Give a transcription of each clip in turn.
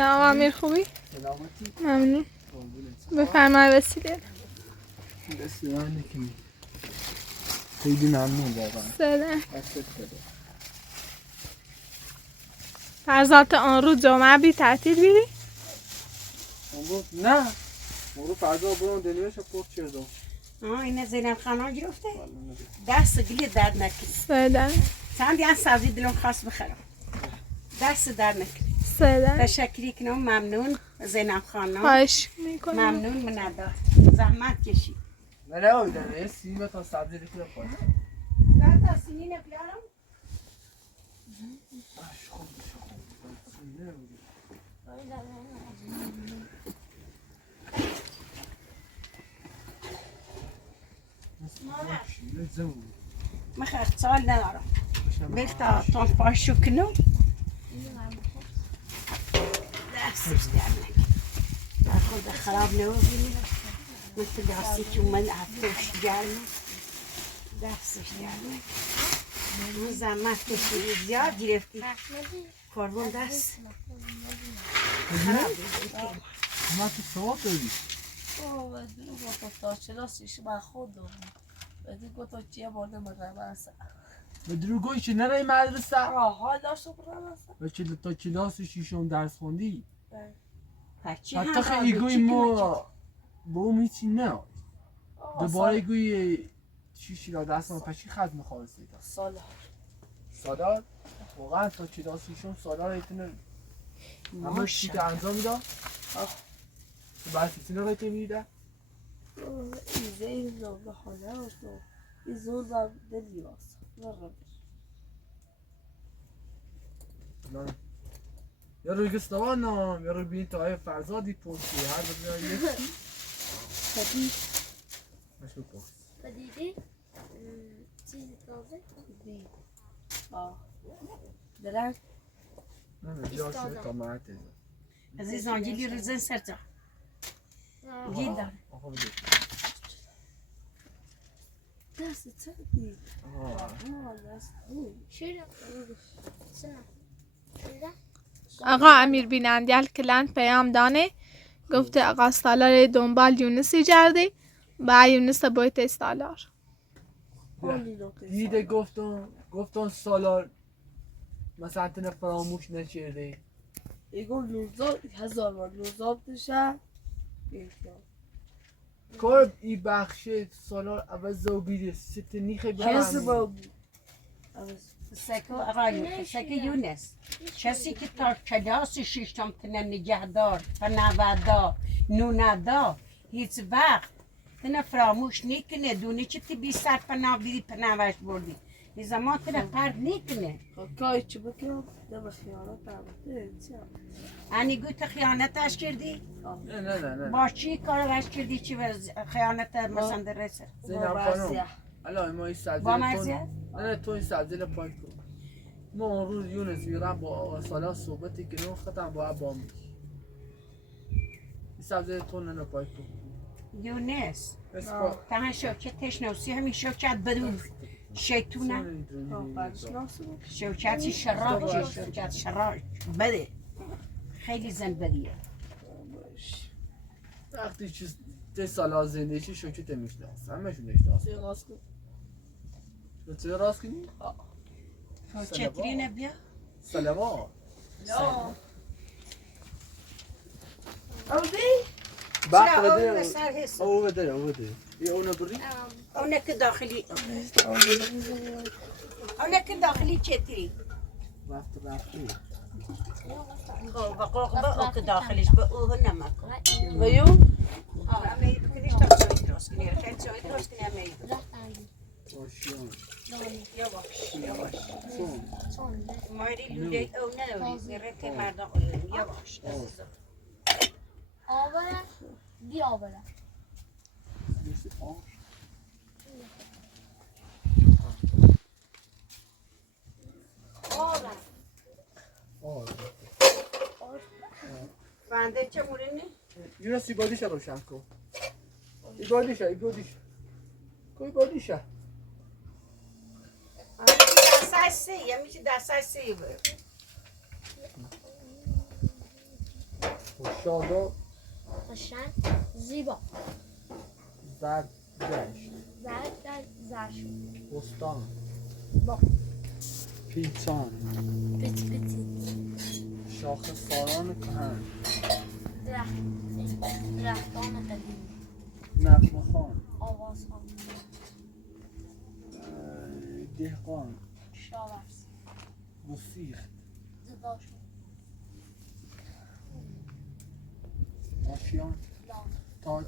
سلام امیر خوبی؟ سلامتی؟ ممنون. بفرمای وسیله. بسیار نکنی. خیلی ممنون واقعا. سلام. دستت بده. فرزاد آن رو جمعه بی تعطیل بیری؟ اون رو نه. اون رو فردا برون دنیاش پخت چردم. اینه زینب خانم گرفته دست گلی درد نکنی سلام. چند از سبزی دلم خواست بخرم دست درد نکنی سلام. تشکری کنم ممنون زینب خانم خواهش میکنم. ممنون مندا زحمت کشی نه اویدن سیمه تا سبزی دیگه خورد. در تا سینین بیارم من اختصال ندارم بیتا تون پاشو کنم دستش درد نکنی در خود خراب نمو مثل دستی که من هفتوش گرمه دستش درد نکنی زحمت کشیدی زیاد گرفتی کاربون دست خراب بودی ما تو سواب داری؟ بدون گفتم کلاسش من خودم بدون گفتم چیه برده مدرسه به دروگوی چی نرای مدرسه؟ حال داشتم مدرسه به چی تا کلاس شیشم درس خوندی؟ پچی حتی خیلی گوی ما با اون هیچی نه دوباره گوی شیشی را دست ما پچی خد مخواستی سالار واقعا تا کلاس شیشم سالار ایتونه همه چی که انجام میده تو برسی رو رایتی میده ایزه این زنده خانه هستم این زنده دلیواست یا روی گستوان نام یا روی بین تا های فرزادی پوستی هر دو بیایی یکی پدید مشکل پوست پدیده چیزی تازه دید دلن نه جاشه تا مرتزه عزیزان گلی رزن سرتا گیدم آقا بده دست چه دید دست شیرم سلام شیرم آقا امیر بینندیل کلن پیام دانه گفته آقا سالار دنبال یونسی جردی با یونس باید استالار دیده گفتم سالار مثلا تنه فراموش نشده ایگو لوزا هزار من لوزا بشه کار ای بخشه سالار عوض و بیده ست نیخه کسی بفهمی با بود سکو آقای سکو یونس کسی که تا کلاس شیشتم تنه نگهدار پنوهدار نوندا هیچ وقت تنه فراموش نیکنه دونه که تی بی سر پناه بیدی پناهش بردی این زمان تنه پرد نیکنه کاری چی بکنم دم خیانت عبده انی گوی تا خیانتش کردی؟ نه با چی کارش کردی چی خیانت مثلا در رسه؟ زینب خانم الان ما این سبزی با مرزیه؟ نه تو این سبزی رو پاک کن ما اون روز یونس میرم با سالار صحبتی که نو ختم با عبام این سبزی تو نه پاک کن یونس اسپا تنها شوکتش نوسی همین شوکت بدون شیطونه شوکتی شراک شوکت شراک بده خیلی زن بدیه وقتی چیز ته سالار زندگی شوکت میشناس همشون میشناس تو راست کنی؟ چطوری نبیا؟ سلام چرا اون سر حساب او بده یه اونو بری؟ اونه که داخلی اونه که داخلی چطوری؟ رفتی خب بقاق با او که داخلیش با او نمکن ویو همه بکنیش تا چوی درست کنی خیلی چوی درست کنی همه باشیان یواش چون مایری لوله او نداری زیرت مردم یواش آوره دی آوره بنده چه مورینی؟ یونس ایبادیش روشن کن ایبادیش ایبادیش دستش سی یه میشه دستش سی خوشادا خشن زیبا زرد گشت زرد در زرد شد بستان با پیچان پیچ پیچی شاخه‌ساران کهن درختان قدیمی نغمه‌خوان آوازها دهقان شاورز گسیخت زدا شد آشیان لاغ تاج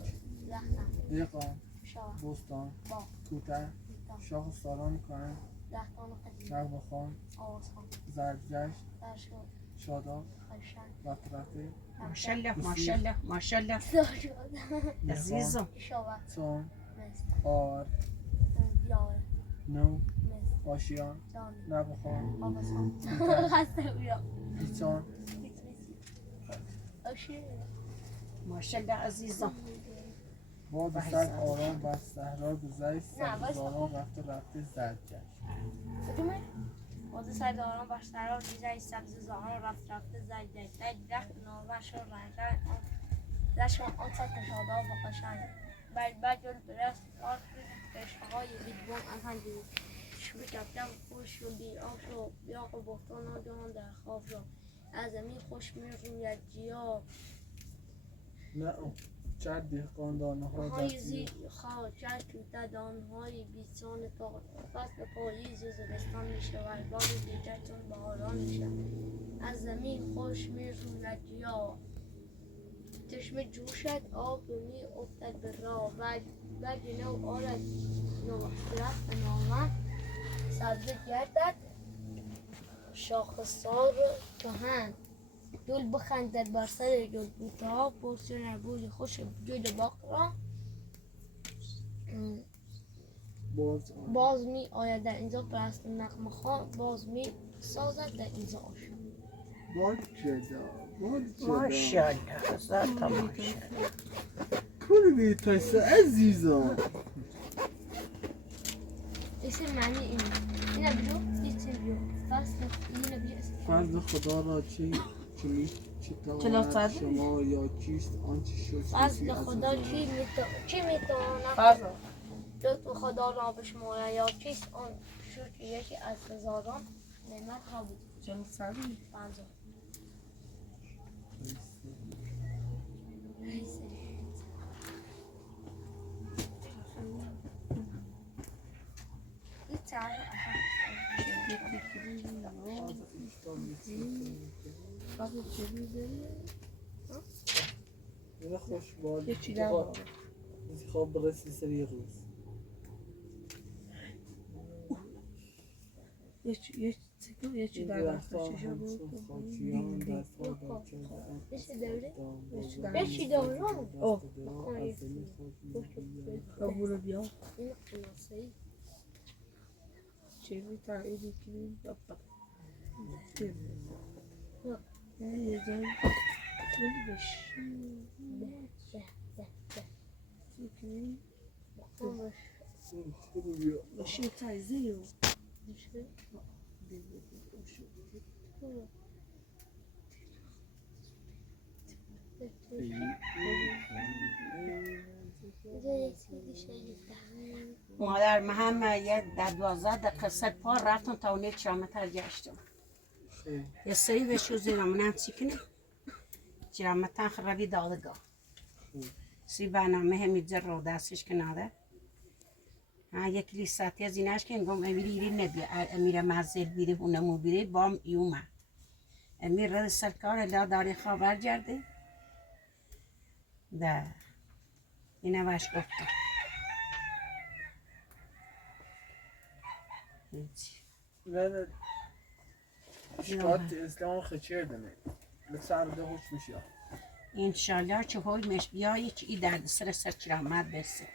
زختن دهقان شاور بستان با کوته بیتا شاخه‌ساران کهن درختان قدیمی نغمه‌خوان آوازها زردگشت در شد شاداب خشن رفته رفته ماشاءالله ماشاءالله ماشاءالله زدا شد عزیزم شاور چون مثل آر بیاره نو مثل آشیان جان نغمه‌خوان آوازها خسته بیا پیچان پیچ پیچی آشیر ماشاءالله عزیزم باد سرد آرام بر صحرا گذشت نه، وایسا. سبزواران رفته رفته زرد گشت کدومه؟ باد سرد آرام بر صحرا گذشت سبزه‌زاران رفت رفته زرد گشت در درخت نارنج شد رنگ‌رنگ دشت آن سطح شاداب و قشنگ بر جلو برست آن قشرهای بیدبان آهنگ بود شروع کفتم خوش شد بی آب شد بیاق و بختان ناگهان در خواب شد از زمین خوش می‌روید جیا نه چند دهقان دانه ها های در زیر خواهد چند کوته دانهای بیسان تا فصل پاییز و زمستان می شود باد دیگر چون بهاران می شود از زمین خوش می روید جیا چشمه جوشد آب می افتد به راه برگ نو آرد درخت نامه سبزه گردد شاخسار کهن گل بخندد بر سر گل بوته‌ها پرسیدن بوی خوش گل باغ را باز می آید در اینجا پرست نغمه‌خوان باز می سازد در اینجا آشنا باد شده ماشاءالله ذات ماشاءالله کنی بیتایسته عزیزم اسم معنی اینه اینه بیرو دیچه بیرو فصل اینه بیرو فضل خدا را چه تواند شما یا چیست آنچه شد فضل خدا چی میتواند فضل لطف خدا را بشماره یا چیست آن شد که یکی از هزاران نعمت ها بود چند سالی؟ 50 یه خوش باد یه چی در خواب برسی سری روز یه چی در درختان دستش همچون خاکیان دستها در چهده‌ام بشه دوره دام بشی دوران اوه. از زمین خود می‌گوید. برو بیا این قیاسایی چیزی تاییدی کنیم دبا یه جایی بلی بشی چی کنیم برو بیا. بشی تایزه یو مادر همه یه در 12 دقیقه سر پا رفتم تا اونه چرامتر گشتم خیلی. یه سری بشو زیرم منم چی کنیم چرامتر خرابی دادگاه سی برنامه همیجه رو دستش کناده یک لیساتی از اینش که انگام امیری نبی امیر مزل بیره هونمو بیره بام ایومه امیر رد سرکار الا داری خبر جرده ده اینه باش گفتم هیچ نه شکات اسلام خچر دمه بسر ده خوش میشه انشالله چه های مش بیایی که ای درد سر چرامت بسه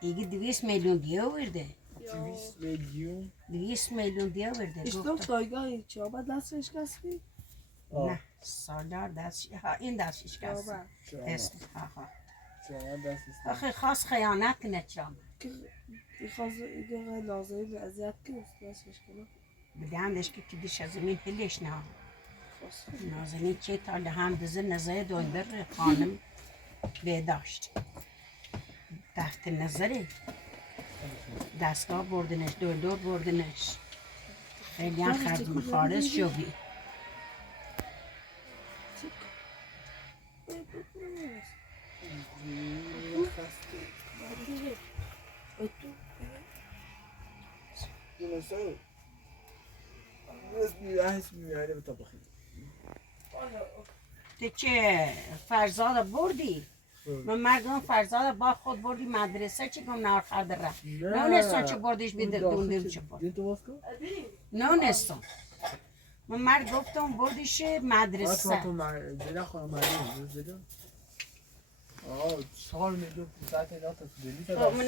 ایگه 200 میلیون دیو ورده 200 میلیون 200 میلیون دیو ورده اشتم گفتم سایگاهی چی آبا دستش کسی؟ نه سالار دستش ها این دستش کسی آبا اسم ها ها شما دست است آخه خواست خیانت کنه چرامت که خواست ایگه لازمی به اذیت که دستش کنم بدهندش که دیش از زمین هلیش نه نازنین چه تا لحم دزه نزه دوندر خانم بهداشت تحت نظره دستگاه بردنش دور بردنش خیلی هم خرد خارج شدی تو چه فرزاد بردی؟ من مردم فرزاد با خود بردی مدرسه چی کم نهار خرد رفت نه نستان چه بردیش بیده دوندیم چه برد نه نستان من مرد گفتم بردیش مدرسه من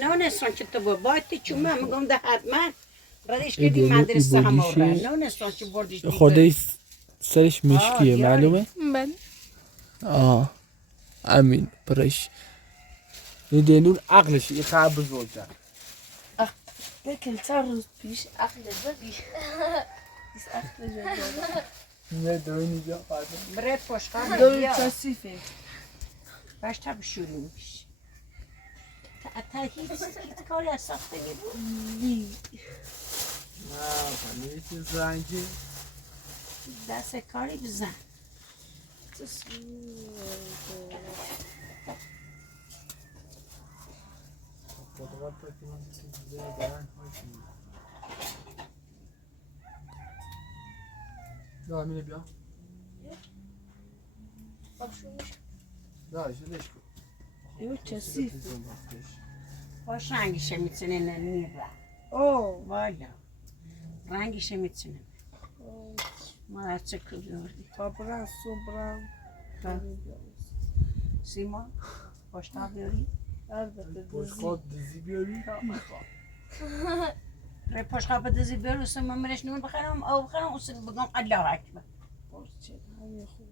نه نستان چه تو برد باید تی چون من میگم ده حتما ردیش کردی مدرسه هم آره نه نستان چه بردیش خودش سرش مشکیه معلومه؟ بله. امین برش دینون عقلش یه خبر بزرگتر بکل چند روز پیش عقل زدی بیس عقل زدی نه دوی نیجا خواهد برای پشکان دوی بیا تصیفه باش تا بشوریم بیش تا هیچ کاری از ساخته نیم نه چیز رنگی دست کاری بزن نه امینه بیا خب شو میشه نه شدش کن ایو تصیفه باش رنگشه میتونه نمیره اوه والا رنگشه میتونه ما چه کردی تابران صبران سیما پاشتا بیاری البته پشقاب دیزی بیاری رای پاشتا بدزی بیاری سیما مرش نون بخرم او بخرم و سن بگم الله اکبر پارچه همین خوب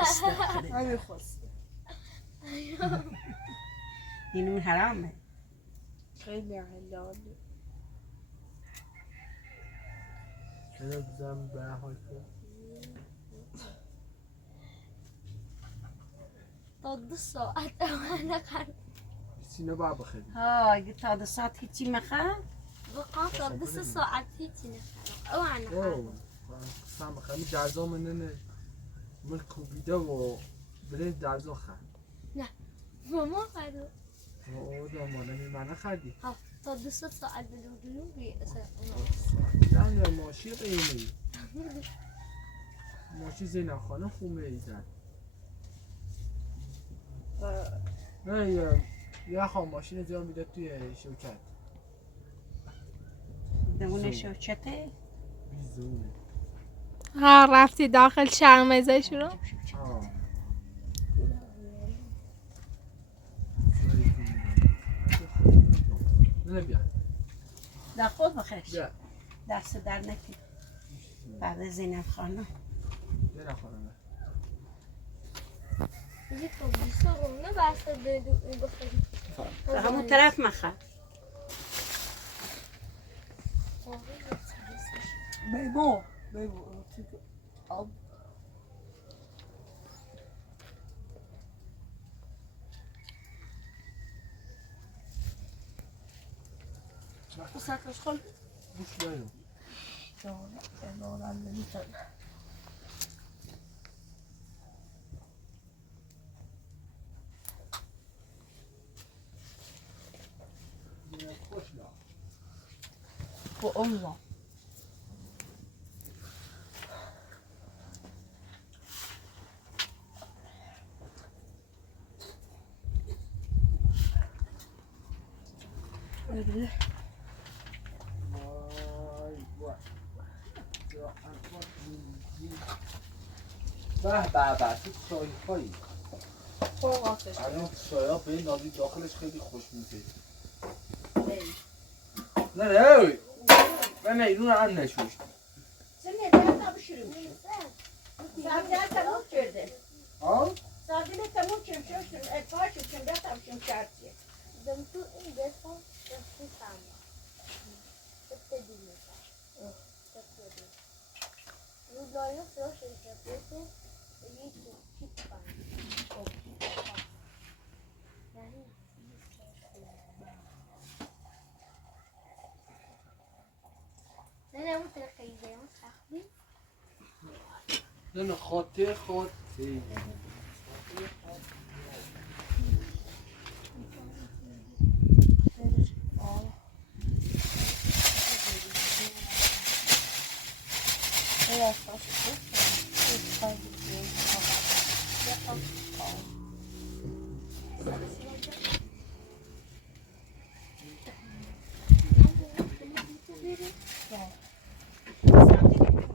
استغفر همین خواسته این اون حرامه خیلی حلاله چرا بزن به حال کن تا 2 ساعت اول قرار سینه باید بخیری ها اگه تا دو ساعت هیچی مخه بقام تا 2 ساعت هیچی نخرم او انا اوه قسم بخیری درزا مننه من کوبیده و بله درزا خرد ماما خرو او دامانه منه خردی ها تا 2 ساعت بدون بی زن ماشی قیمه ماشی زینب خانه خومه ای زن نه یه خواه ماشین زیاد میده توی شوکت دونه شوچته بیزونه ها رفتی داخل شرمزش رو نه بیا در خود بخش بیا دست در نکن بعد زینب خانم یه نخوانم دیگه تو 20 نه بسته بدون بخوری به همون طرف مخه بیبو آب سرکش خال بوش داریم ادارم نمیتونه خوش لا با املا به تو چای خواهی فوق آتش الان چای ها به این نازی داخلش خیلی خوش میزه نه اینو رو هم نشوشت sen neden tabışırmış? Sabzılar tamam çördü. ها؟ Sabzılar tamam çömüşürsün. Etvar çömüşün de tabışım çarptı. دم تو این دفعه دستی سامه چطور دیگه رو دایو فروش نه خاطر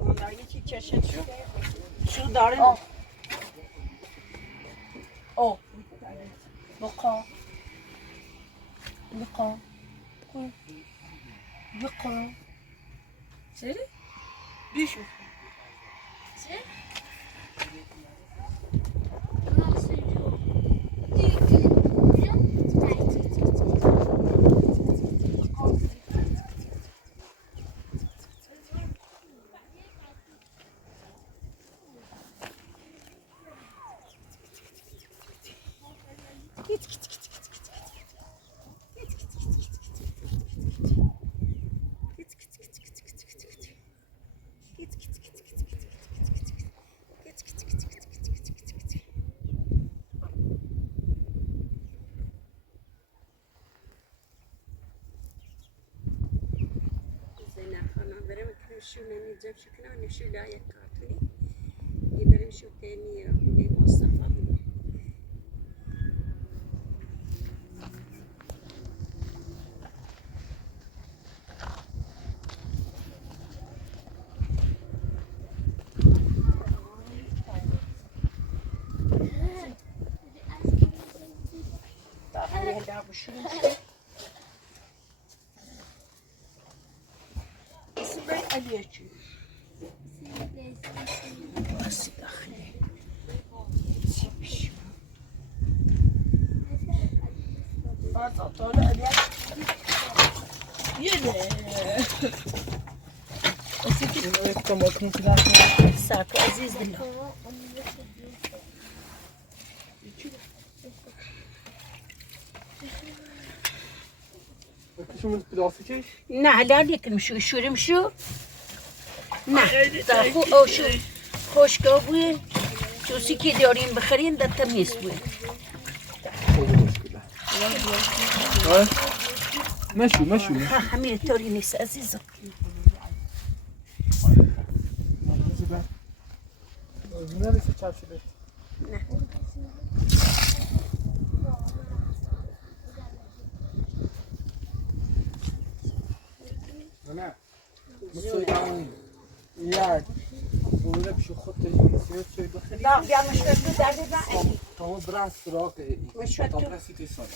Onlar yeki çeşit şu darın. Oh. Baka. Baka. Baka. Seri? Düş. شو نمی‌ذارم شکل من نشون لایه کارتونی میبریم شو تنی خونه مصطفی بود داخل هلا بشوف اسمعي عليك بس داخلي هذا طالع عليك يلا ساكو عزيز الله شو من بلاستيكي؟ نه لا لیکن شوریم شو نه داخو او شو خوشگاه بوی چوسی که داریم بخرین در تمیز بوی مشو همین طوری نیست عزیزم نرسه چپ شده نه نه مسوي يا ولا بشو خط الجنسية تسوي بخير لا بیا مشکل تو درد نه تمام براس سراغ مشکل تو طبرا سيتي صلاة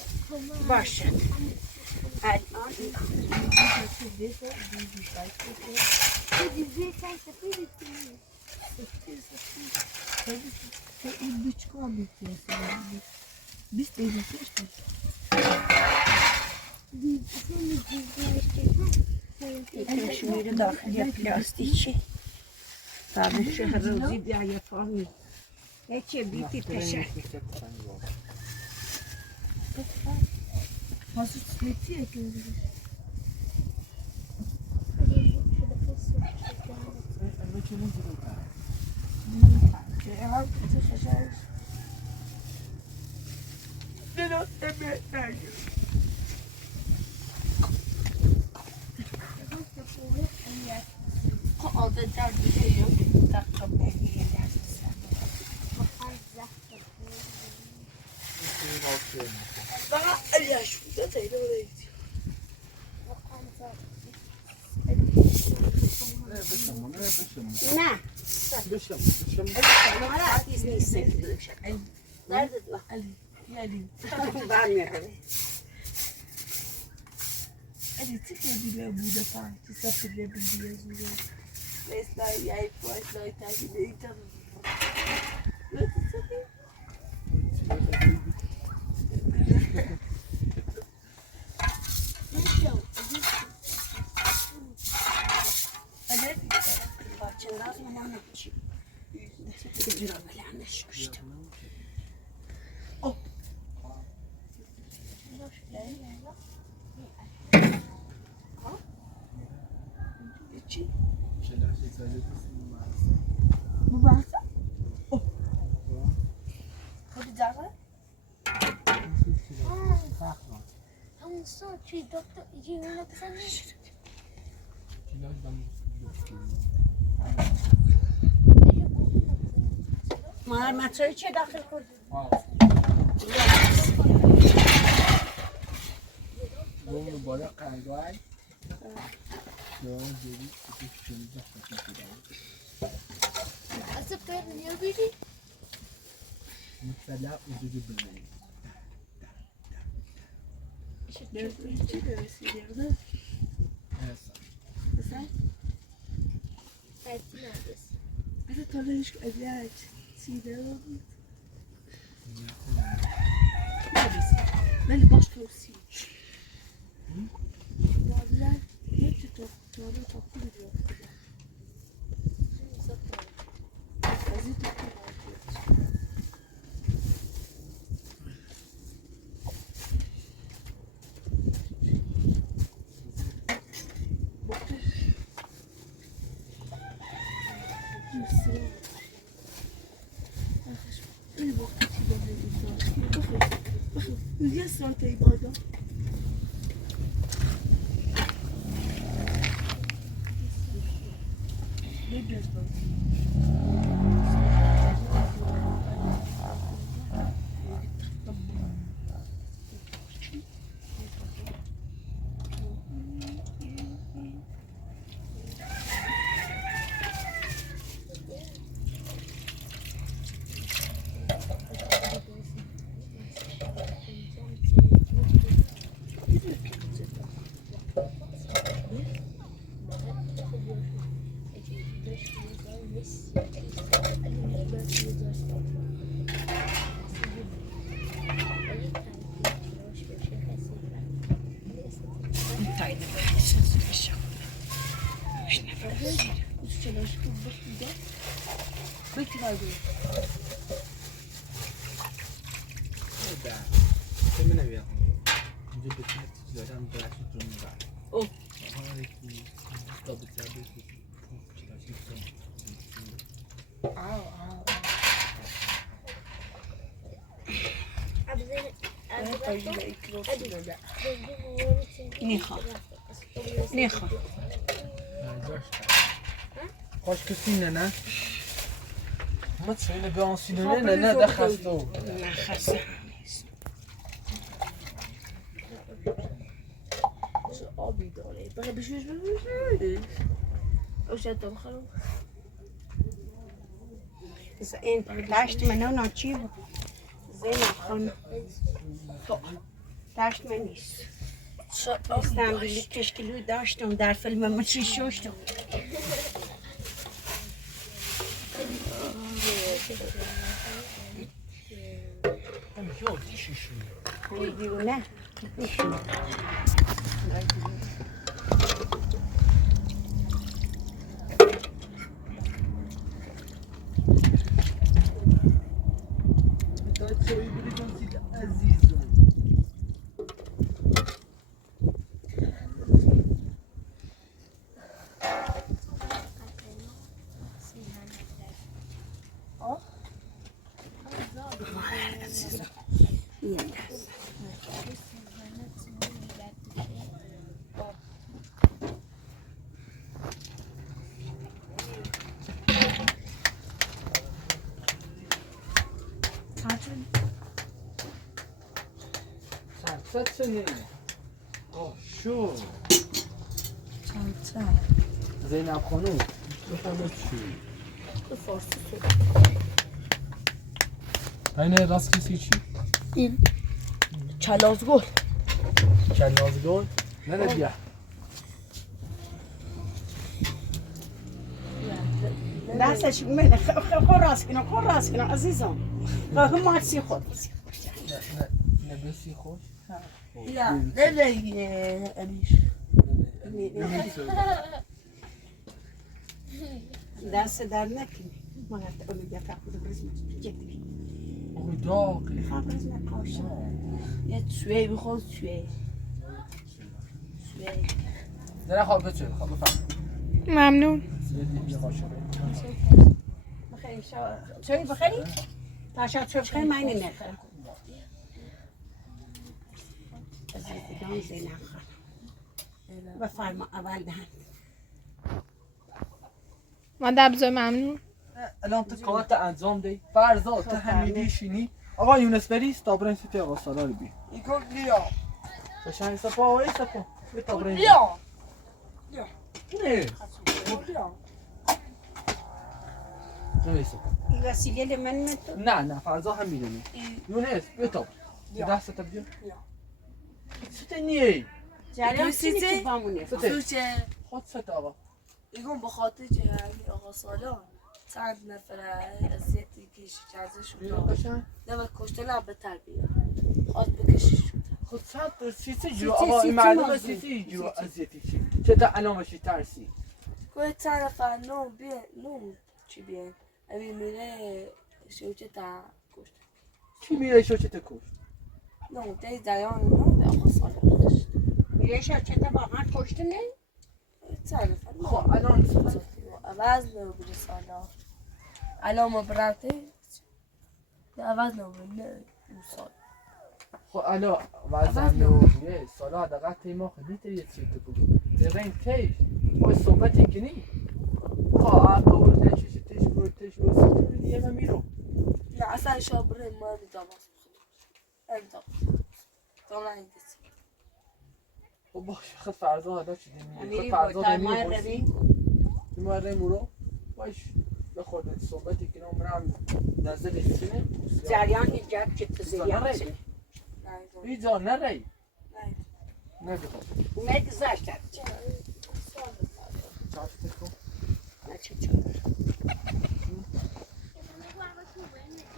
باشه الان این شمیر داخلی پلاستیکی بعد شهر روزی بیایه فامی هیچی بیتی پشه قاعدة درد اليوم تقبل بقى اللي شو ده تايلو نه بشم ما چیز نیست درد یعنی برمیگرده علی تخیلی بوده پای تسافر بودی زوده مثلا یای پاس لای تاجی نیتم چرا من نمی‌چی چرا بلندش کشتم Bu bahse insan ki doktor yine sen اینا من مطرحی چه داخل کن؟ bu بالا قنگای یا دیدی که چیزی داخل از پر نیا بیری مثلا وجود بنایی چی درستی درده؟ هسا بسن؟ فتی نادس بسن تالش ادیت سیده بود ولی باش توصیه مادر هیچ تو تاره تا خوبی بیافته از این تو خوبی یه ساعت ایبادا چه می نمیاد اینجا به چه دادم برش تو میبرم اوه. یکی تا به چه بگی نیخوام خوش کسی نه ما چه اینه به آنسینه نه دخستو نخسته آبی داره بقیه بشوش بشوش اوشت دام خانم این دشت منو چی بود؟ زینب خانم دشت من نیست استنبولی تشکیلوی داشتم در فیلم مچی شوشتم دیونه سرسد شنه شو زینب خانوم بفرمه چی؟ فارسی اینه راست کسی چی؟ این چلازگل چلازگل؟ نه دیگه دستش من خراس کنم عزیزم خواهم مارسی خود نه بسی خوش؟ نه دیگه امیش دست در نکنی من حتی اونو گفت خود برزمت جدی اوه داغی خواهم برزمت قاشم یه توی بخواد توی نه خواب بچه خواب بفهم ممنون یه قاشقه بخیر چوی بخیری؟ تا شاید چوی بخیری من این نخیرم عزیزگان زینب خانم بفرما اول دهند مادر بزرگ ممنون. الان تو کارت انجام دی فرزاد تو همیدی شینی آقا یونس بری تابرین سیتی آقا سالار بی ایگون بیا بشن سپا آقای سپا بی تابرین بیا نه بیا نه سپا این وسیله من تو نه فرزاد هم میدونی یونس بی تاب دست تا بیا سیتی نیه جریان سیتی؟ چینی که بامونه سیتی سوچه خود سیتی آقا ایگون بخاطر که همین آقا سالان چند نفره اذیتی کشی ازشون بیرون داد بشن نمید کشتن هم بهتر بیاد خواست بکشیش خود صد سیتی جو سیتی، آقا این سیتی معلومه موضوع. سیتی جو ازیتی چی چه تا الان باشی ترسی که چند نفر نوم چی بیان همین میره شوچه تا کشت چی میره شو چه تا کش نو دی جریان نو دی آقا سالان کشت میره شرکت واقعا کشته نه چند نفر خب الان عوض نو بری سالان الان ما برده عوض نو بری اون سال خب الان وزن نویه سالا حداقل تیما خیلی یه چی تو بگو درین کیش باید صحبتی کنی خب قبول تشیش تش بود تش بود سیتی دیگه من میرو نه اصلا شابره ما میدام امتاب تو نه این کسی خب باشه خد فرزا حالا چی دیمیه میری خد فرزا بایتر دیمیه مای بایسی روی دیمه ریم رو باش بخورده صحبتی کنی عمرم نزدش چینه جریان ایجاد که تو زیان چه نه بیجا نری نه نگذار اومه گذاشتن چاش بکن نه چه چون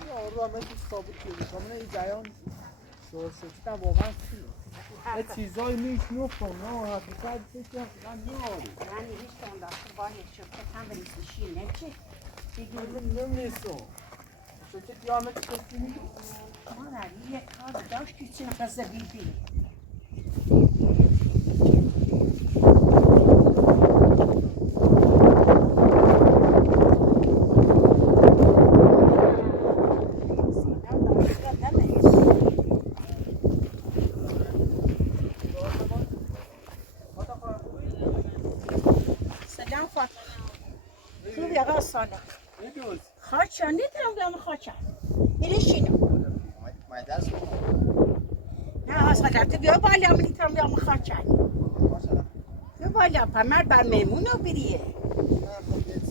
یا رو همه که ثابت کنی کاملا این جریان شورشوشتن واقعا چیه یه چیزایی میشنفتم نه حقیقت بشن من نیاری من نوشتم داشته باید شرکت هم بریزشی نه چه من نمیستم شرکت یا همه چی کسی میگی ما روی یک کار داشت که چه نفسه بیدی سلام فاطمه خوبی آقا سلام بدوز خاچا نیدم بیام خاچا میرشینو نه اصلا تو بیا بالا میتونم بیام خاچا بیا بالا پمر بر میمونو بریه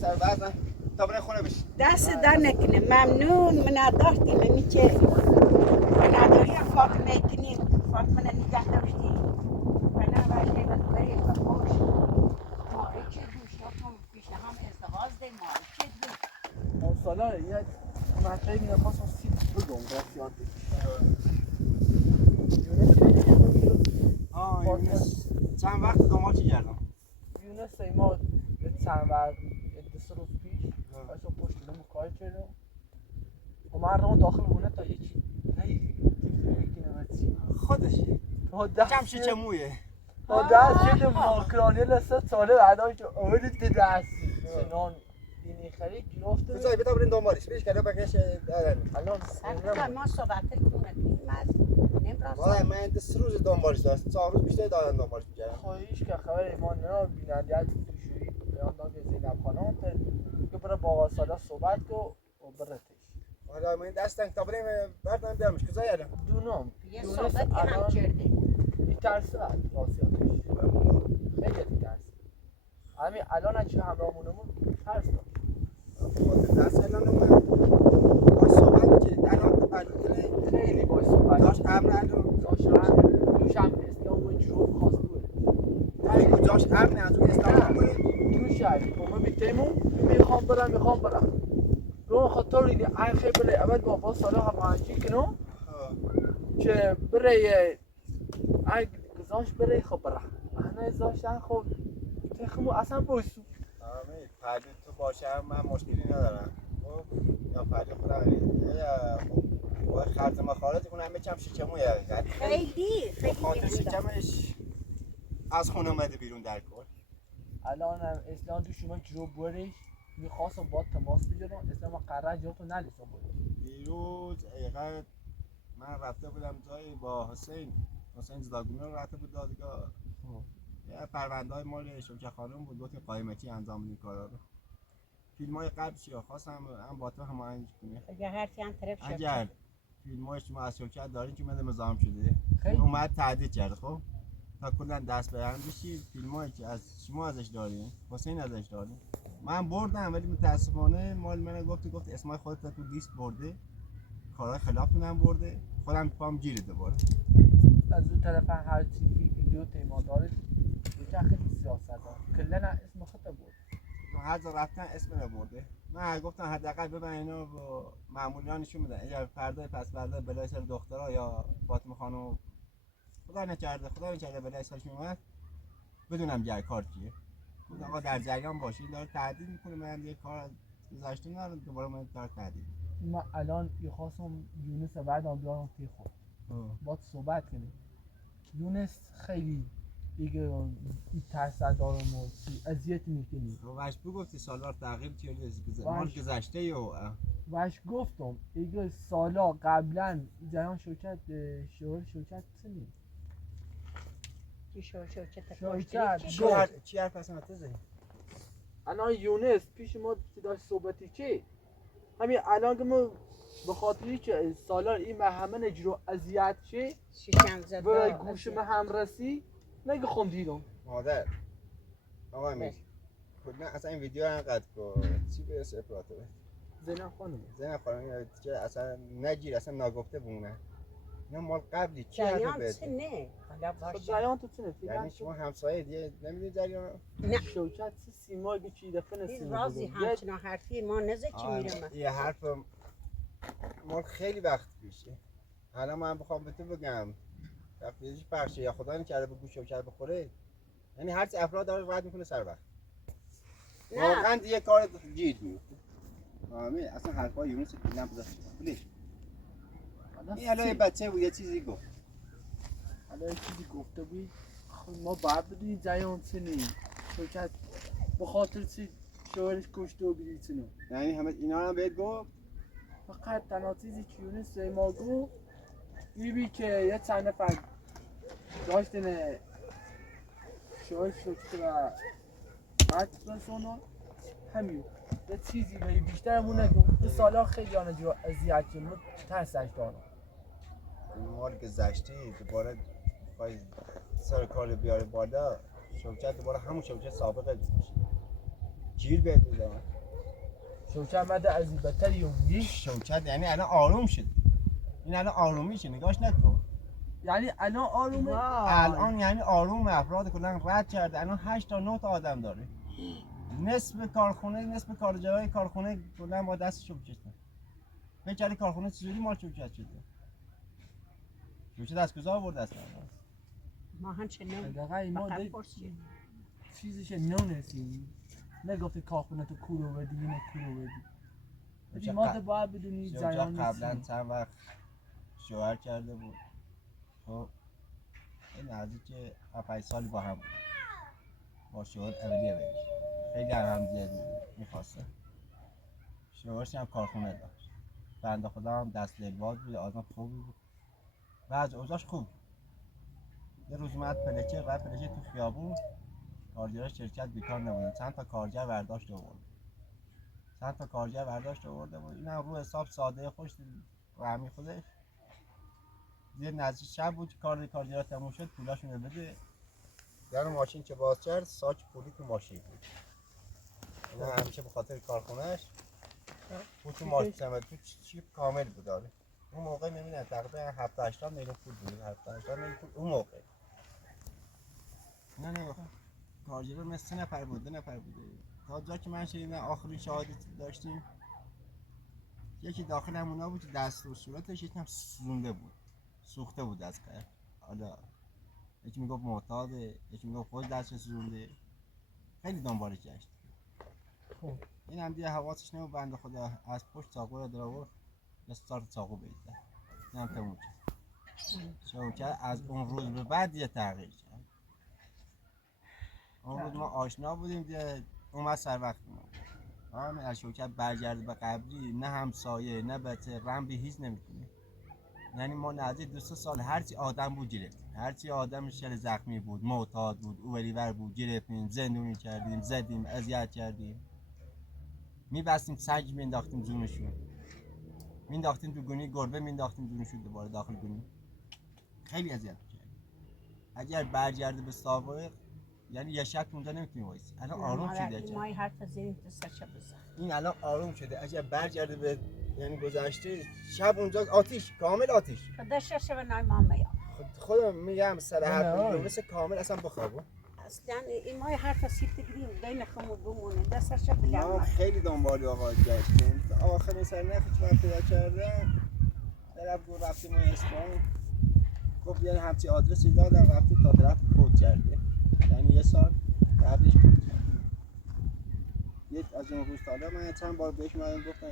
سر وزن تا برای خونه بشی دست در نکنه ممنون من داشتی منی که من داشتم فاطمه کنیم فاطمه نگه داشتی بنا وجه بری و خوش ماری چه دوش هم پیش هم ازدواج دی ماری چه دوش اون سالا یه مطلعی میگم خواستم سیب بگم رفت یاد یونس چند وقت دنبال چی کردم یونس ما چند وقت دست روز پیش باشم پشت نمو کار کردم و من رو داخل خونه تا یه چی خودش تا دست جمشی چه مویه تا دست شده ماکرانی لسه ساله بعداش اومد دستی سنان اینی خرید گرفته بذاری بتا برین دنبالش بیش کرده بکش دارن الان سر ما صحبت کنیم از نمراز والله من دست روز دنبالش داشت 4 روز بیشتر دارن دنبالش میکردم خواهیش که خبر ایمان نه بینندیت توشویی بیان داگ زینب خانم که برای با سالا صحبت کو و برتش حالا من دستن تا بریم بردم بیارمش کجا یادم دونم یه یونس صحبتی هم الان کرده میترسه راستیاتش خیلی میترسه همین الان چه همراهمونمون ترس داشت دست الان من باش صحبت که الان خیلی باش صحبت داشت امن الان داشتم دوشم اسلام و جروب خواست بود کجاش امن از اون اسلام کنه تو شهری با ما بیتیمون میخوام برم رو خاطر اینه این خیلی بره اول با سالا هماهنگی کنم که بره این گذاشت بره خب بره احنا ازاشتن خب تخمو اصلا بایستو آمین پردی تو باشه من مشکلی ندارم خب یا پردی خودم یا خب خرج مخارج اون همه چم شکمو یه خیلی خاطر شکمش از خونه اومده بیرون در کل الان هم اسلام تو شما جروب برش میخواستم با تماس بگیرم اسلام قرار جاتو نلیسم بود دیروز من رفته بودم جایی با حسین حسین زداگونه رو رفته بود دادگاه. یه پرونده های مال شوکه خانم بود، گفتیم قایمتی انجام بدیم کارا رو. فیلم های قبل چیا خواستم هم با تو هماهنگ کنیم. اگر هر چند طرف شد اگر فیلم های شما از شوکت دارین که من مزاحم شده خیلی. اون اومد تعدید کرد. خب تا کلا دست به هم بشید فیلم هایی که از شما ازش دارین، حسین ازش دارین، من بردم ولی متاسفانه مال من گفت اسمای خودت تو لیست برده، کارهای خلافتون هم برده، خودم پام گیره دوباره. از اون طرف هر چیزی ویدیو تیما داره یکی خیلی سیاست داره کلا اسم خودت برد. هر جا رفتن اسم رو برده. من گفتم حداقل ببین اینا با معمولیان نشون میدن اگر فردا پس فردا بلای سر دخترها یا فاطمه خانم خدا نکرده بلای سرش میومد بدونم کار کیه. گفتم آقا در جریان باشید داره تهدید میکنه من یه کار گذاشته ندارم دوباره من کار تهدید. من الان خواستم یونس بعد بیارم توی خود با صحبت کنیم. یونس خیلی دیگه این ترس دارم و اذیت میکنی. واش گفتی سالار تغییر چیه مال گذشته واش گفتم دیگه سالا قبلا جریان شوکت چنی چی حرف اصلا تزه. الان یونس پیش ما داشت صحبتی چی همین الان که ما به خاطری که سالار این همه نجرو اذیت چی و گوش ما هم رسی نگه خون دیدم مادر آقا میش کلا اصلا این ویدیو انقدر کو چی به سپراتو زینب خانم که اصلا نگیر اصلا ناگفته بمونه. نه مال قبلی چی جریان حرف چه نه حالا باشه جریان تو چنه یعنی شما همسایه دیگه نمیدونید جریان نه شوکت سیما که چی دفعه این نسیم رازی همچنان حرفی ما نزه چی میرم یه حرف مال خیلی وقت پیشه. حالا من بخوام به تو بگم وقتی پخشه یا خدا نکرده به گوش شوکت بخوره یعنی هر چی افراد داره رد میکنه سر وقت واقعا دیگه کار گیر میفته. آمین اصلا حرفای یونس کلا بذارش پلیش این الان یه بچه بود یه چیزی گفت حالا یه چیزی گفته بود ما باید بدونیم جریان چنی شوکت به خاطر چی شوهرش کشته و بیدید چنو یعنی همه اینا هم بهت گفت. فقط تنها چیزی که یونس ما گفت بی که یه چند نفر داشتن شوهرش شوکت و قتل رسونا همین یه چیزی به بیشتر همون نگم این سالا خیلی آنجا اذیت که من ترسش دارم. مال گذشته دوباره بخوای سر کار بیاره بالا شوکت دوباره همون شوکت سابقه میشه گیر بهت میدم. شوکت مده از این بدتری اونگی شوکت یعنی الان آروم شد. این الان آرومیشه نگاش نکن. یعنی الان آرومه؟ الان یعنی آروم افراد کلا رد کرده. الان 8 تا 9 تا آدم داره. نصف کارخونه نصف کارجای کارخونه کلا با دستشو بکشتن. بیچاره کارخونه چجوری مال شوکت شده؟ شوکت از کجا آورد اصلا؟ ما هم چه نمی دقیقا ما چیزش نونسیم نگفته کارخونه تو کورو بدی اینو کورو بدی ما باید بدونی جریان قبلا چند وقت شوهر کرده بود. خب این نزدیک 7 سالی با هم بود. با شوهر اولیه بگیش خیلی هم دیگه میخواسته. شوهرش هم کارخونه داشت. بنده خدا هم دست دلباز بود آدم خوبی بود و از اوضاعش خوب. یه روز اومد پلچه تو خیابون کارگرای شرکت بیکار نبودن چند تا کارگر برداشت آورده بود این هم رو حساب ساده خوش رحمی خودش یه نزدیک شب بود که کارگرا تموم شد پولاشون رو بده در ماشین که باز کرد ساک پولی تو ماشین بود. اینا همیشه به خاطر کارخونه‌اش بود تو ماشین تو چیپ کامل بود داره. اون موقع می‌بینن تقریبا 70-80 میلیون پول بود 70-80 میلیون پول اون موقع. نه کارگرا مثل 3 نفر بود 2 نفر بوده. تا جا که من شنیدم آخرین شهادت داشتیم یکی داخل همونا بود دست و صورتش یکم سوخته بود از قهر. حالا یکی میگفت معتاده یکی میگفت خود دستش سوزونده خیلی دنبالش گشت. خب این هم دیگه حواسش نبود بنده خدا از پشت چاقو رو در آورد یه استارت چاقو بریزد. این هم تموم شد. از اون روز به بعد یه تغییر کرد. اون روز ما آشنا بودیم دیگه اومد سر وقت ما از شوکت برگرده به قبلی نه همسایه نه بچه رم به هیچ نمیتونه یعنی ما نزدیک 2 سال هرچی آدم بود گرفتیم، هرچی آدم شل زخمی بود، معتاد بود، اوریور بود، گرفتیم، زندونی کردیم، زدیم، اذیت کردیم، میبستیم سنگ مینداختیم زونشون، مینداختیم تو گونی گربه، مینداختیم زونشون دوباره داخل گونی، خیلی اذیت کردیم. اگر برگرده به سابق یعنی یه شک اونجا نمیتونی وایسی. الان آروم شده. مای حرف زیر دستش بزن. این الان آروم شده. اگر برگرده به یعنی گذشته شب اونجا آتیش، کامل آتیش. خودش شب نای ماما یا. خودم میگم سر حرف مثل کامل اصلا بخوابو. اصلا این مای حرف سیت گیریم بین خمو بمونه دستش بلند. ما خیلی دنبال آقا گشتیم. آخرین سر نخی که من پیدا کردم طرف گفت رفتیم اصفهان. گفت یعنی همچی آدرسی دادم رفتیم تا طرف فوت کرده. یعنی 1 سال قبلش فوت کرده. یک از اون روزتالا من چند بار بهش گفتم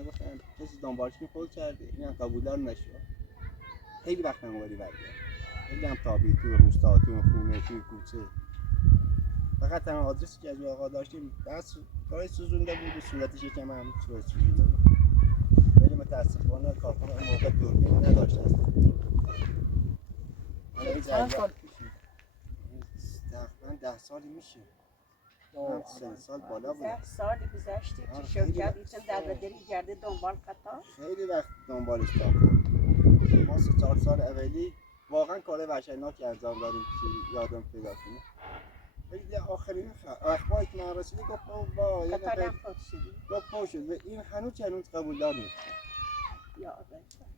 کسی دنبالش که فوت کرده. این هم قبولدار نشد. خیلی وقت من اومدی برگرد. خیلی هم تابی تو روستا، تو خونه، تو کوچه. فقط تنها آدرسی که از آقا داشتیم بس کارای سوزونده بود و صورتش یکم هم صورت سوزونده بود. خیلی متاسفانه کارخونه اون موقع دوربین نداشت اصلا. چند سال پیشه؟ تقریبا 10 سالی میشه. من 3 سال بالا بود. 10 سالی گذشته که شوکت ایتون در بدری گرده دنبال قطار. خیلی وقت دنبالش تاخت. ما 3-4 سال اولی واقعا کار وحشتناکی انجام دادیم که یادم پیدا کنه. ولی آخرین اخباری که من رسیده گفت با یه قطار نفر هم فوت شدی. گفت پا شد و این هنوز قبولدار نیست. یا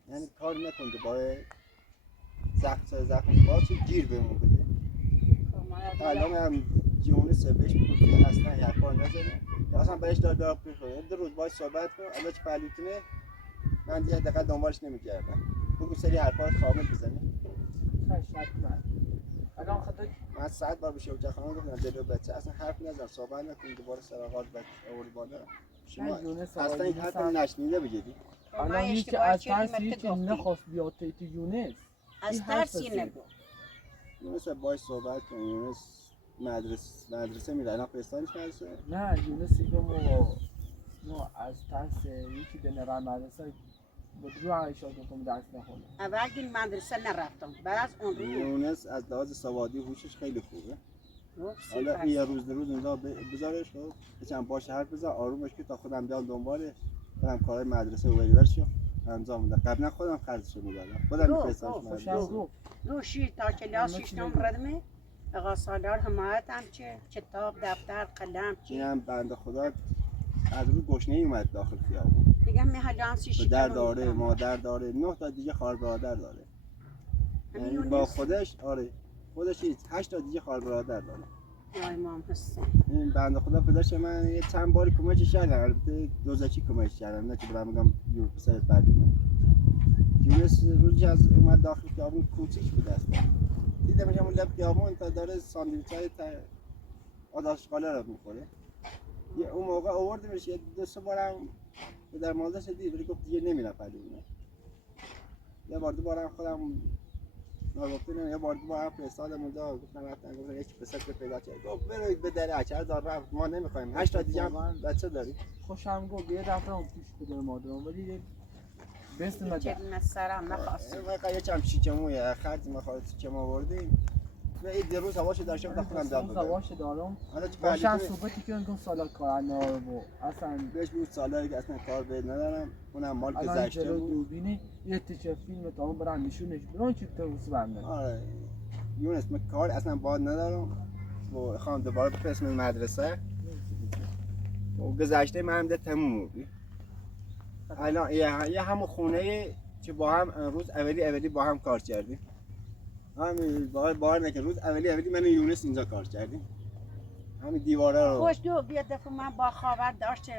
یعنی کار نکنده با زخم باشه گیر بهمون بده. الان هم جون سبش بود که اصلا حرفا نزنه. اصلا بهش داد پیش خورد. 2 روز باهاش صحبت کن. الان چه پلیتونه من دیگه دقیقاً دنبالش نمی‌کردم. بگو سری حرفا کامل بزنه. الان خودت من 100 بار به شوکت خانم گفتم دلو بچه اصلا حرف نزن صحبت نکن دوباره سر آغاز آوردی بالا. شما اصلا این حرف نشنیده بگیری. الان هیچ از ترس هیچ نخواست بیاد تو یونس. از ترسی نگو. یونس باید صحبت کن. یونس مدرسه میره. الان پستانش مدرسه؟ نه یونس دیگه ما از ترس یکی به نرم مدرسه بود رو عایشات میکنم درس نخونه. اول این مدرسه نرفتم. بعد از اون رو یونس از لحاظ سوادی هوشش خیلی خوبه. حالا یه روز اونجا بذارش خب بچم باشه حرف بزن آرومش که تا خودم بیام دنبالش برم کارهای مدرسه و وریورشو انجام بدم. قبلا خودم خرجشو میدادم. خودم میفرستمش مدرسه. روشی تا کلاس 6 ردمه آقا سالار حمایت هم چه کتاب دفتر قلم چی اینم بنده خدا از رو گشنه‌ای اومد داخل خیابون. دیگه میهلان سی پدر داره، مادر داره، 9 تا دیگه خواهر برادر داره. یعنی با خودش آره خودش 8 تا دیگه خواهر برادر داره. یا امام حسین این بنده خدا پدرش من یه چند باری کمکش کردم. البته دوزاچی کمکش کردم نه که برام میگم یو پسر بعد من. یونس روزی از اومد داخل خیابون کوچیک بود اصلا. دیدم میگم اون لب خیابون تا داره ساندویچای آداشقاله رو میخوره. یه اون موقع آوردیمش یه 2-3 بارم در مازش دید ولی گفت دیگه نمیرم پدونه. یه بار 2 بارم خودم نگفتم یه بار 2 بارم فرستادم اونجا گفتم رفتن گفتم یک پسر پیدا کرد. گفت برید به در اچر دار رفت ما نمیخوایم 8 تا دیگه هم بچه داریم. خوشم گفت یه دفعه اون پیش بده مادرم ولی بست چه مده. مسرم نخواست واقعا یه چم چیچموی خرج میخواد چیچم آوردیم. و این 2 روز هواشو داشتم تا خودم داد. هواشو دارم. حالا باشن صحبتی که اون سالا کارنده و اصلا بهش بود سالایی که اصلا کار به ندارم. اونم مال الان گذشته جلو بود. دوربینه یه تیکه فیلم تا اون برن نشونش برون چی تو بنده. آره یونس من کار اصلا باد ندارم. و خواهم دوباره بفرستم مدرسه. و گذشته من هم ده تموم بود. الان یه همون خونه که با هم روز اولی با هم کار کردیم. همین بار نه که روز اولی من و یونس اینجا کار کردیم. همین دیواره رو خوش دو بیا دفعه من با خاور داشت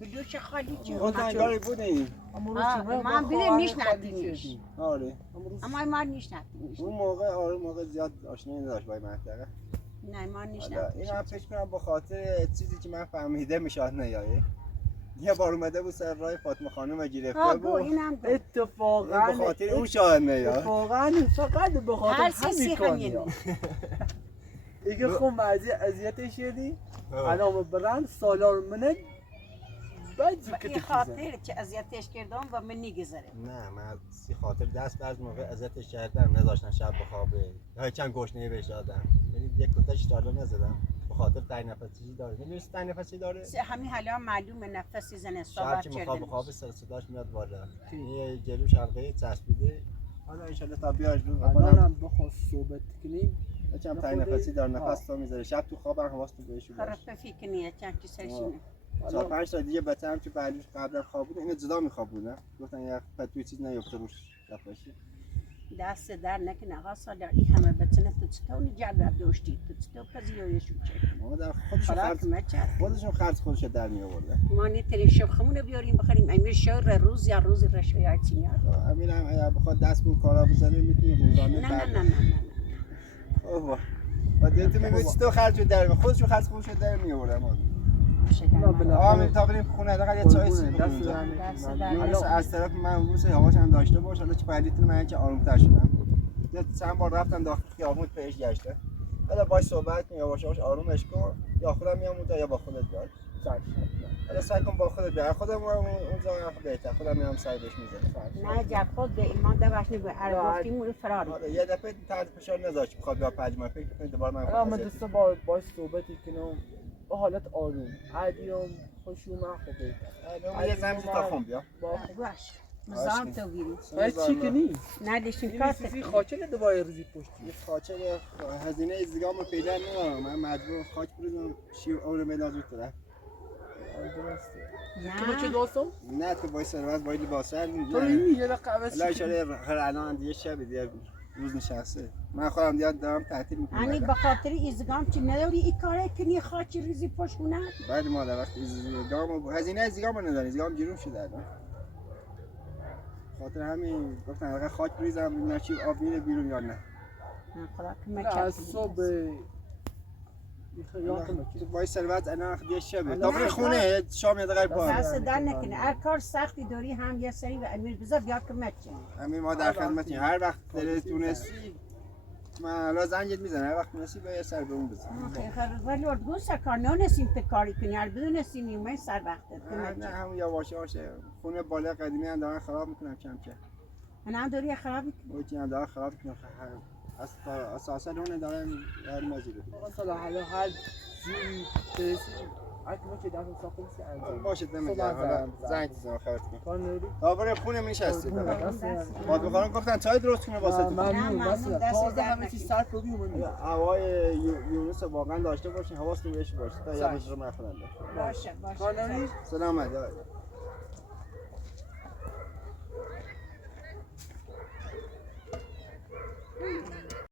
بلوچ خالی چه خود انگاری بودیم. من بیره نیشنتیمش آره اما ما نیشنتیمش اون موقع آره موقع زیاد آشنایی نداشت با منطقه. نه ما این نیشنتیمش هم فکر کنم با خاطر چیزی که من فهمیده میشاد نیایه. یه بار اومده بود سر راه فاطمه خانم گرفته بود. اینم گو اتفاقا به خاطر اون شاهد نیاد. اتفاقا فقط به خاطر هر سی همین همینه کار دیگه خب اذیتش شدی الان برن سالار منه باید و که این خاطر که اذیتش کردم و من نگذره. نه من سی خاطر دست از موقع ازتش کردم نذاشتن شب بخوابه یا چند گشنه بهش دادم یعنی یک کتش تالا نزدم به خاطر تای نفسی داره میدونی تای نفسی داره همین حالا معلومه نفسی زنه شب صحبت که کردن. میخواب بخوابه صداش میاد بالا یه جلوش حلقه چسبیده حالا ان شاءالله تا بیاش الانم بخواد صحبت کنیم چند تای نفسی داره نفس تا میذاره شب تو خواب هم حواس تو بهش باشه خراب فکر نیه چند کی سرشینه. 4-5 تا دیگه بچه‌م که بعدش قبلا خوابونه اینو جدا میخوابونه گفتن یه پتوی چیز نیفته روش شباشی دست در نکنه آقا سالار این همه بتونه تو چطور نجات داشتی تو چطور پذیرایشون چه ما در خودشون خلاص خرج مچه خودشون خرج خودش در می آورده ما نیتری شب خمونه بیاریم بخریم امیر شهر روز یا روز رشوه چینیار. امیر هم اگه بخواد دست به کارا بزنه میتونه روزانه نه نه نه نه نه اوه و دیگه میگه چطور خرج در می خودشون خرج خودش در می آورده ما آمین تا بریم خونه حداقل یه چای سیب بخوریم از طرف من روز هواش هم داشته باش حالا چه پلیتون من که آروم‌تر شدم چند بار رفتم داخل خیابون پیش گشته حالا باش صحبت کنیم یواش یواش آرومش کن یا خودم میام اونجا یا با خودت بیاد حالا سعی کن با خودت بیاد خودم اونجا بهتر خودم میام سعی بهش میذارم نه جب خود به ایمان دواش نگو گفتیم اون فراری حالا یه دفعه تحت فشار نذاشت بخواد بیا پنجمه فکر کنید دوباره من من دوستا باش صحبتی کنم با حالت آروم عادیام خوشوم خوبه یه زمین تا خون بیا باش مزام تو بیرون باید چی کنی؟ نه دیشون این کار سیزی خاچه دوباره ریزی پشتی یه خاچه هزینه ازدگام رو پیدا ندارم من مجبور خاک بریزم شیر اول میدان زود طرف تو چه دوستم؟ نه تو باید سروز باید لباسر تو این یه دقیقه عوض الله اشاره هر الان دیگه شب دیگه روز نشسته من خودم دیگه دارم تعطیل میکنم یعنی به خاطر ازدگام چی نداری این کاره کنی خاچ ریزی پشونه بعد ما در وقت ازدگام هزینه ازدگام رو نداری ازدگام جروم شده الان خاطر همین گفتم حداقل خاک بریزم ببینم چی آب میره بیرون یا نه خدا نه کمک از صبح تو باید ثروت الان دیگه شبه تا بری خونه شام یه دقیقه پا دست در نکنه هر کار سختی داری هم یه سری و امیر بذار بیا کمک کنی همین ما در خدمتیم هر وقت دلت تونستی من الان زنگت میزنم هر وقت تونستی بیا یه سر به اون بزن ولی اردگون سکار نونستیم که کاری کنی هر بدونستیم نیمه سر وقتت نه همون یواش یواش خونه بالا قدیمی هم دارن خراب میکنم کم کم من هم داری خراب میکنی اوتی هم دارن خراب میکنم اساسا اون دارن هر مازیره مثلا حالا هر جوری برسیم اکنون که دست ساختیم سی انجام باشه دمت گرم حالا زنگ تیزم خبرت کنم کار نداری؟ تا برای خونه میشستی ما بخورم گفتن چای درست کنه واسه تو ممنون ممنون. مثلا دست تازه در همه چیز سر کنیم هوای یونس واقعا داشته باشین حواستون بهش باشه تا یه روز رو مخورنده باشه کار نداری؟ سلامت